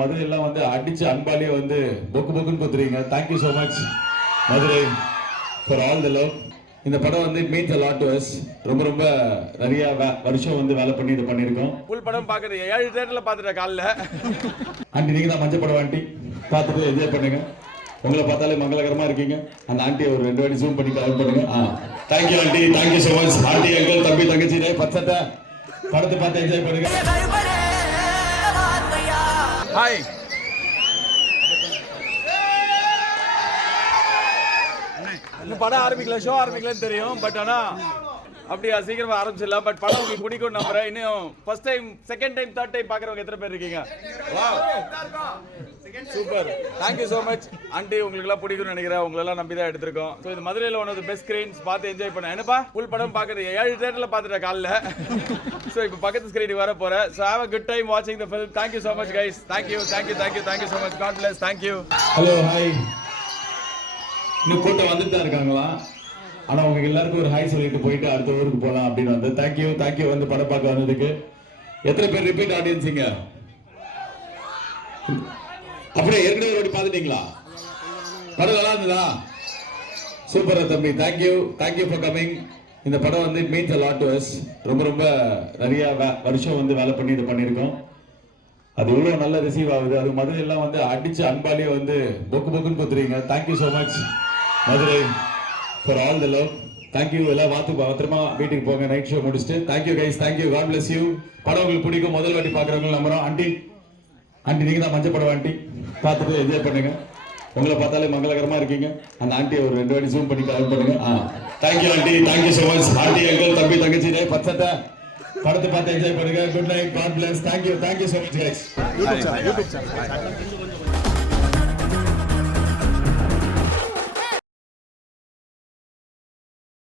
மதுரையெல்லாம் வந்து அடிச்சு அன்பாலேயே வந்து பொக்கு பொக்குன்னு கொத்துறீங்க. Thank you so much Madurai for all the love. இந்த படம் வந்து it means a lot to us. ரொம்ப ரொம்ப நிறைய வருஷம் வந்து வேலை பண்ணி இதை பண்ணியிருக்கோம். ஃபுல் படம் பார்க்குறது 7 தேட்டரில் பார்த்துட்டேன் காலைல. ஆண்டி நீங்கள் தான் மஞ்சள் படம் ஆண்டி பார்த்துட்டு என்ஜாய் பண்ணுங்க. உங்களை பார்த்தாலே மங்களகரமா இருக்கீங்க. அந்த ஆண்டியை ஒரு 2 வாட்டி ஜூம் பண்ணி கவர் பண்ணுங்க. Thank you aunty, thank you so much. Aunty uncle தம்பி தங்கச்சி பச்சத்தை படத்தை பார்த்து என்ஜாய் பண்ணுங்க. ஹாய், இன்னும் படம் ஆரம்பிக்கல, ஷோ ஆரம்பிக்கலன்னு தெரியும். பட் ஆனால் அப்படியா சீக்கிரமா ஆரம்பிச்சிடலாம். பட் படம் உங்களுக்கு பிடிக்கும் நம்புறேன். இன்னும் first time, second time, third time பார்க்குறவங்க எத்தனை பேர் இருக்கீங்க? Super, thank you so much. Aunty உங்களுக்குலாம் பிடிக்கும்னு நினைக்கிறேன். உங்களெல்லாம் நம்பி தான் எடுத்திருக்கோம். ஸோ இது மதுரையில் one of the best screens, பார்த்து என்ஜாய் பண்ணேன். என்னப்பா ஃபுல் படம் பார்க்குறது 7 தேட்டரில் பார்த்துட்டேன் காலைல. ஸோ இப்போ பக்கத்து ஸ்க்ரீனுக்கு வர போகிறேன். So have a good time வாட்சிங் the film. Thank you so much guys. Thank you thank you thank you thank you so much. God bless. Thank you. Hello hi. இன்னும் கூட்டம் வந்துட்டு தான் இருக்காங்களா? ஆனால் உங்களுக்கு எல்லாருக்கும் ஒரு ஹாய் சொல்லிட்டு போயிட்டு அடுத்த ஊருக்கு போகலாம் அப்படின்னு வந்து தேங்க்யூ தேங்க்யூ வந்து படம் பார்க்க வந்ததுக்கு. எத்தனை பேர் ரிப்பீட் ஆடியன்ஸிங்க? அப்படியே ஏற்கனவே ஒரு வாட்டி பார்த்துட்டீங்களா? படம் நல்லா இருந்ததா? சூப்பரா தம்பி. Thank you thank you for coming. இந்த படம் வந்து it means a lot to us. ரொம்ப ரொம்ப நிறைய வருஷம் வந்து வேலை பண்ணி இதை பண்ணியிருக்கோம். அது இவ்வளோ நல்லா ரிசீவ் ஆகுது. அது மதுரையெல்லாம் வந்து அடிச்சு அன்பாலேயே வந்து பொக்கு பொக்குன்னு கொத்துறீங்க. Thank you so much Madurai for all the love. Thank you. எல்லாம் பத்திரமா வீட்டுக்கு போங்க நைட் ஷோ முடிச்சுட்டு. Thank you guys, thank you. God bless you. படம் உங்களுக்கு பிடிக்கும். முதல் வாட்டி பார்க்குறவங்க நம்புறோம். ஆண்டி ஆண்டி நீங்கள் தான் மஞ்சள் படம் ஆண்டி பார்த்துட்டு என்ஜாய் பண்ணுங்க. உங்களை பார்த்தாலே மங்களகரமா இருக்கீங்க. அந்த ஆண்டியை ஒரு 2 வாட்டி ஜூம் பண்ணி கவர் பண்ணுங்க. Thank you aunty, thank you so much. Aunty uncle தம்பி தங்கச்சி பச்சத்தை படத்தை பார்த்து என்ஜாய் பண்ணுங்க. Good night. God bless. Thank you thank you so much guys. YouTube channel